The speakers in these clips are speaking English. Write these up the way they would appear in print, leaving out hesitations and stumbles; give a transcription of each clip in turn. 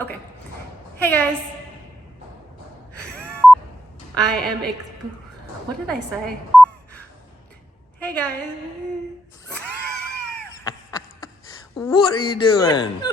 Okay. Hey guys. I am what did I say? Hey guys. What are you doing? No.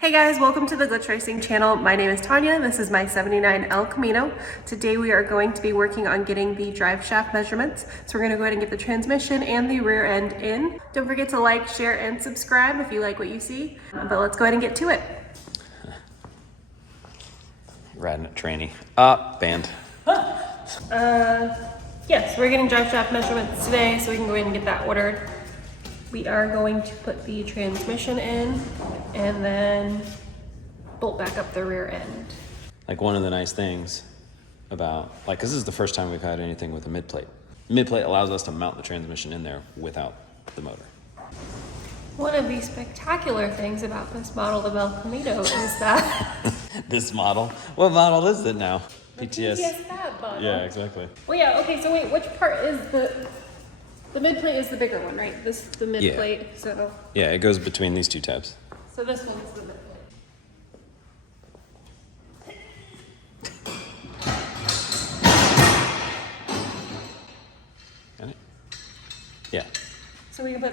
Hey guys, welcome to the Glitch Racing channel. My name is Tanya. This is my 79 El Camino. Today we are going to be working on getting the drive shaft measurements. So we're going to go ahead and get the transmission and the rear end in. Don't forget to like, share, and subscribe if you like what you see. But let's go ahead and get to it. Riding a tranny. Band. Yes, we're getting drive shaft measurements today, so we can go ahead and get that ordered. We are going to put the transmission in and then bolt back up the rear end. Like one of the nice things about, like, cause this is the first time we've had anything with a mid plate. Mid plate allows us to mount the transmission in there without the motor. One of the spectacular things about this model of El Camino is that... This model? What model is it now? PTS Fab model. Yeah, exactly. Well, yeah, okay, so wait, which part is the mid plate is the bigger one, right? This the mid plate, so... Yeah, it goes between these two tabs. So this one's the mid plate. Got it? Yeah. So we can put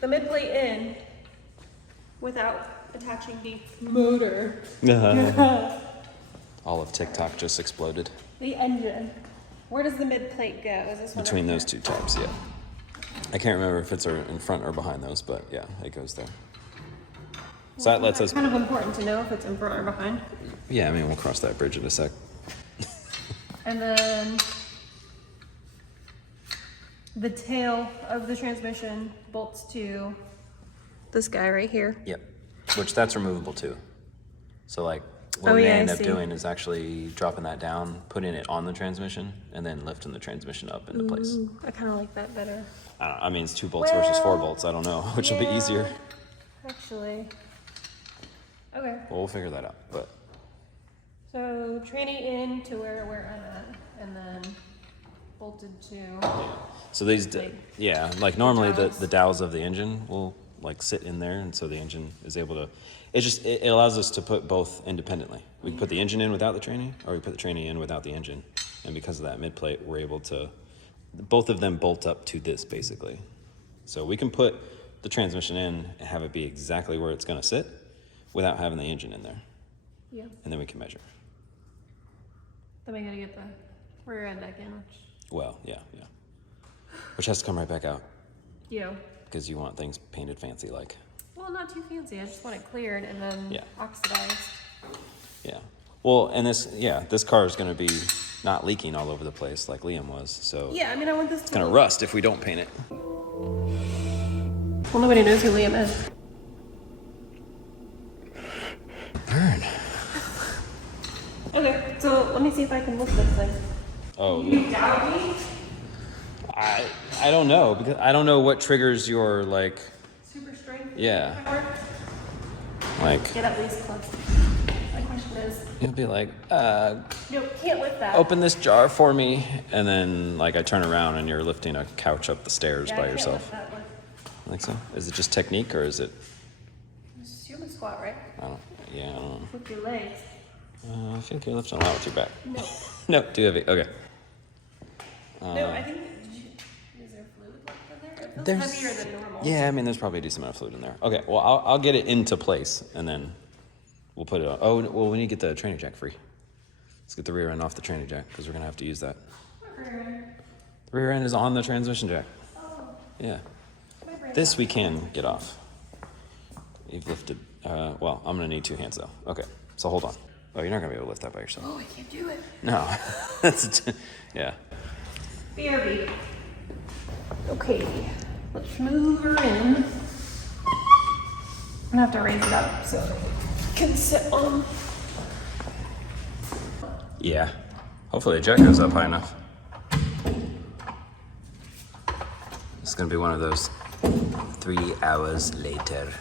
the mid plate in without attaching the motor. All of TikTok just exploded. The engine. Where does the mid plate go? Is this one Between those two tabs, yeah. I can't remember if it's in front or behind those, but yeah, it goes there. So that lets us... Kind of important to know if it's in front or behind. Yeah, I mean, we'll cross that bridge in a sec. And then the tail of the transmission bolts to this guy right here. Yep. Which that's removable too. So like what we may end up doing is actually dropping that down, putting it on the transmission, and then lifting the transmission up into place. I kind of like that better. I mean, it's 2 bolts versus 4 bolts. I don't know which will be easier. Actually. Okay. Well, we'll figure that out. But So tranny in to where we're at, and then bolted to. So these, like normally the dowels of the engine will like sit in there, and so the engine is able to. It allows us to put both independently. We can put the engine in without the tranny, or we put the tranny in without the engine, and because of that mid plate, we're able to. Both of them bolt up to this basically, so we can put the transmission in and have it be exactly where it's going to sit, without having the engine in there. Yeah. And then we can measure. Then we gotta get the rear end back in, which. Well, yeah. Which has to come right back out. Yeah. Because you want things painted fancy like. Well, not too fancy. I just want it cleared and then oxidized. Yeah. Well, and this car is going to be not leaking all over the place like Liam was. So yeah, I mean, I want this to. It's going to rust if we don't paint it. Well, nobody knows who Liam is. Burn. Okay, so let me see if I can lift this thing. Oh. You doubt me? I don't know, because I don't know what triggers your like. Super strength. Yeah. Like. Get at least close. My question is. You'll be like, Nope, can't lift that. open this jar for me, and then like I turn around and you're lifting a couch up the stairs by yourself. I can't lift that one. I think so. Is it just technique or is it? It's human squat, right? I don't know. With your legs. I think you're lifting a lot with your back. No. No, too heavy. Okay. No, I think. Is there fluid left in there? It feels heavier than normal. Yeah, I mean, there's probably a decent amount of fluid in there. Okay, well, I'll get it into place, and then we'll put it on. Oh, well, we need to get the tranny jack free. Let's get the rear end off the tranny jack, because we're going to have to use that. The rear end is on the transmission jack. Oh. Yeah. This we can get off. You've lifted, well, I'm going to need 2 hands, though. Okay, so hold on. Oh, you're not going to be able to lift that by yourself. Oh, I can't do it. No. Yeah. BRB. Okay, let's move her in. I'm gonna have to raise it up so it can sit on. Yeah. Hopefully the jack goes up high enough. It's gonna be one of those 3 hours later.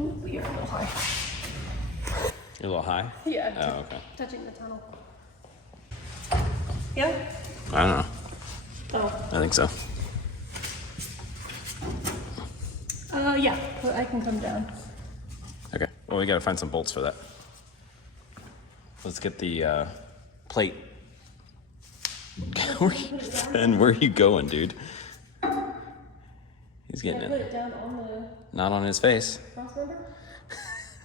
Ooh, you're a little high. You're a little high? Yeah. Oh, okay. Touching the tunnel. Yeah? I don't know. Oh. I think so. Yeah, but I can come down. Okay. Well, we gotta find some bolts for that. Let's get the plate. And where are you going, dude? He's getting I it. put it down on the Not on his face. cross member.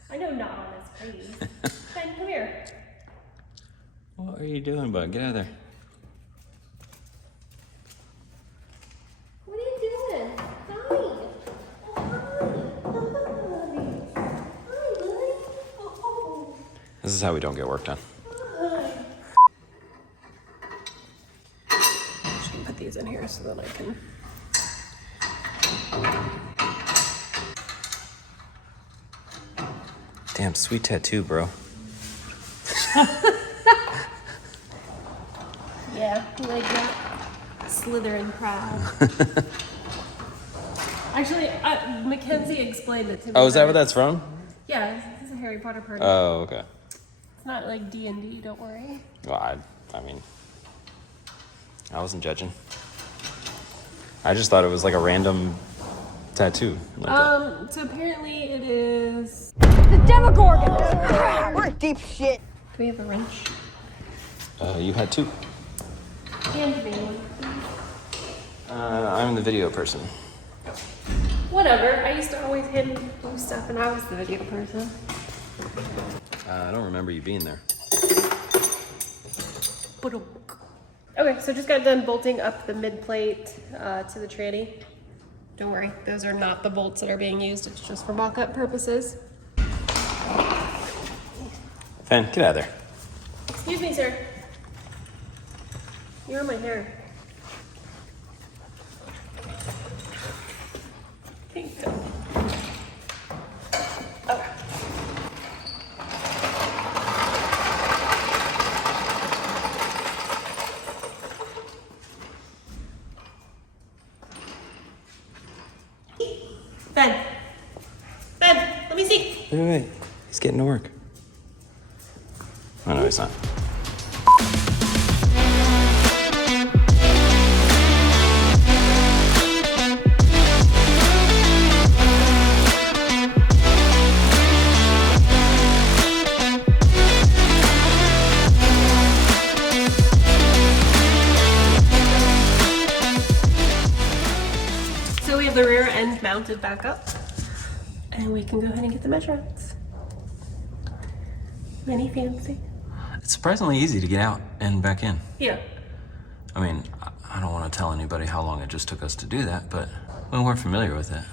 I know not on his face. Ben, come here. What are you doing, bud? Get out of there. What are you doing? Hi. Oh, hi. Hi, Lily. Oh. This is how we don't get work done. Hi. I'm just gonna put these in here so that I can. Damn, sweet tattoo, bro. Yeah, like that. Slytherin proud. Actually, Mackenzie explained it to me. Oh, is that what that's from? Yeah, it's a Harry Potter party. Oh, okay. It's not like D&D, don't worry. Well, I mean, I wasn't judging. I just thought it was like a random tattoo. Like So apparently it is... The Demogorgon! We're in deep shit. Do we have a wrench? You had two. Hand me one. I'm the video person. Whatever, I used to always hand do stuff and I was the video person. I don't remember you being there. Okay, so just got done bolting up the mid plate to the tranny. Don't worry, those are not the bolts that are being used. It's just for mock-up purposes. Fen, get out of there. Excuse me, sir. You're in my hair. Thank you. Okay. Ben. Ben, let me see. Wait. He's getting to work. Oh, no, he's not. So we have the rear end mounted back up, and we can go ahead and get the measurements. Many fancy. It's surprisingly easy to get out and back in. Yeah. I mean, I don't want to tell anybody how long it just took us to do that, but we weren't familiar with it.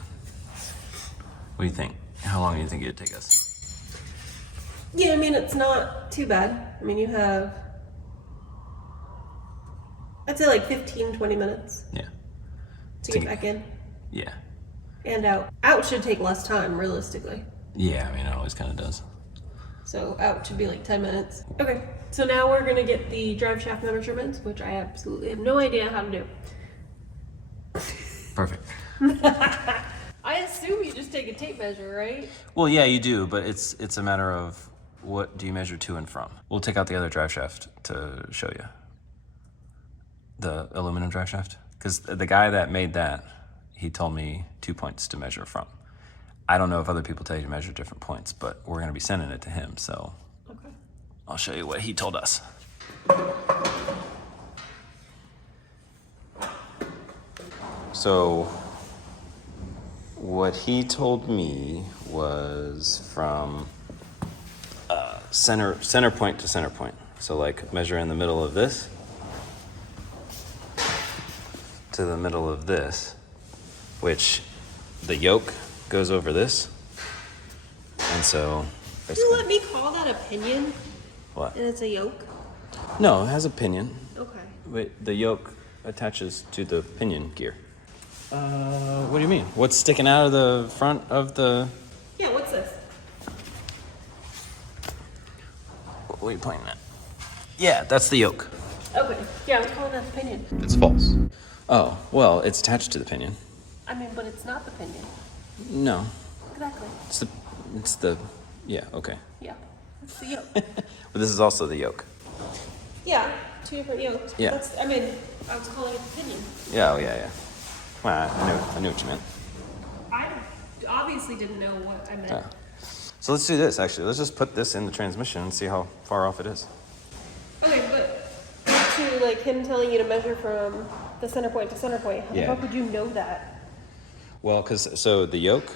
What do you think? How long do you think it'd take us? Yeah, I mean, it's not too bad. I mean, you have, I'd say like 15, 20 minutes Yeah. to get back in Yeah. and out. Out should take less time, realistically. Yeah, I mean, it always kind of does. So out should be like 10 minutes. Okay, so now we're gonna get the drive shaft measurements, which I absolutely have no idea how to do. Perfect. I assume you just take a tape measure, right? Well, yeah, you do, but it's a matter of what do you measure to and from. We'll take out the other drive shaft to show you. The aluminum drive shaft. Because the guy that made that, he told me 2 points to measure from. I don't know if other people tell you to measure different points, but we're going to be sending it to him, so Okay. I'll show you what he told us. So what he told me was from center point to center point. So like measure in the middle of this to the middle of this, which the yoke goes over this. And so Did you let me call that a pinion? what? And it's a yoke? No, it has a pinion. Okay. Wait, the yoke attaches to the pinion gear. What do you mean? What's sticking out of the front of the... Yeah, what's this? What are you pointing at? Yeah, that's the yoke. Okay. Yeah, I was calling that the pinion. It's false. Oh, well, it's attached to the pinion. I mean, but it's not the pinion. No. Exactly. It's the, It's the, yeah, okay. Yeah, it's the yoke. But this is also the yoke. Yeah, two different yokes. Yeah. That's, I mean, I was calling it the pinion. Yeah, oh yeah, yeah. Well, I knew what you meant. I obviously didn't know what I meant. Yeah. So let's do this, actually. Let's just put this in the transmission and see how far off it is. Okay, but to like him telling you to measure from the center point to center point, how the fuck would you know that? Well, so the yoke,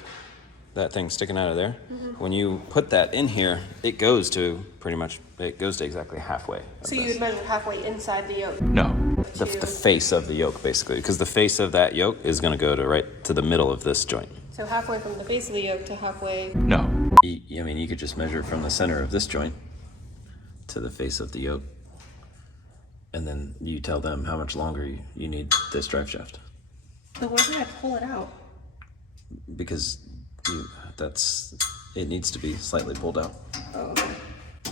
that thing sticking out of there, when you put that in here, it goes to exactly halfway. So you would measure halfway inside the yoke? No. The face of the yoke, basically, because the face of that yoke is going to go to right to the middle of this joint. So halfway from the base of the yoke to halfway... No. I mean, you could just measure from the center of this joint to the face of the yoke, and then you tell them how much longer you need this drive shaft. But why did I pull it out? Because it needs to be slightly pulled out. Oh, okay.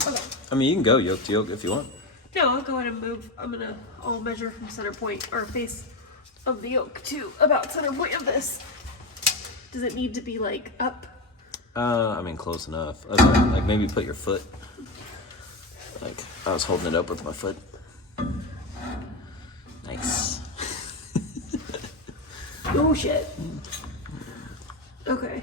Okay. I mean, you can go yoke to yoke if you want. No, I'll go ahead and move. I'll measure from center point, or face of the yoke to about center point of this. Does it need to be like up? I mean, close enough. Okay, like maybe put your foot, like I was holding it up with my foot. Nice. Oh shit. Okay.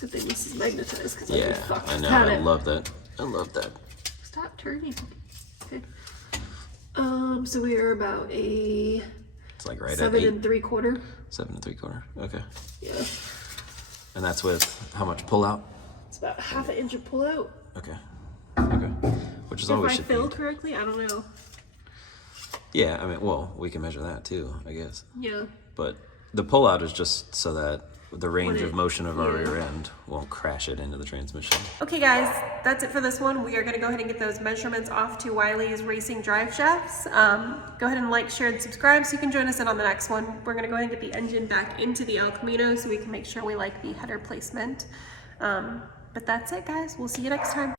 Good thing this is magnetized, because Yeah, I know. I love that. I love that. Stop turning. Okay. So we are about a... It's like right at 7 8. 3/4. 7 3/4. Okay. Yeah. And that's with how much pull out? It's about half an inch of pull out. Okay. Okay. Which is all we should If I fill need. correctly, I don't know. Yeah, I mean, well, we can measure that too, I guess. Yeah. But the pull out is just so that the range of motion of our yeah. rear end won't crash it into the transmission. Okay guys, that's it for this one. We are gonna go ahead and get those measurements off to Wiley's Racing Drive Shafts. Go ahead and like, share, and subscribe so you can join us in on the next one. We're gonna go ahead and get the engine back into the El Camino so we can make sure we like the header placement. But that's it guys, we'll see you next time.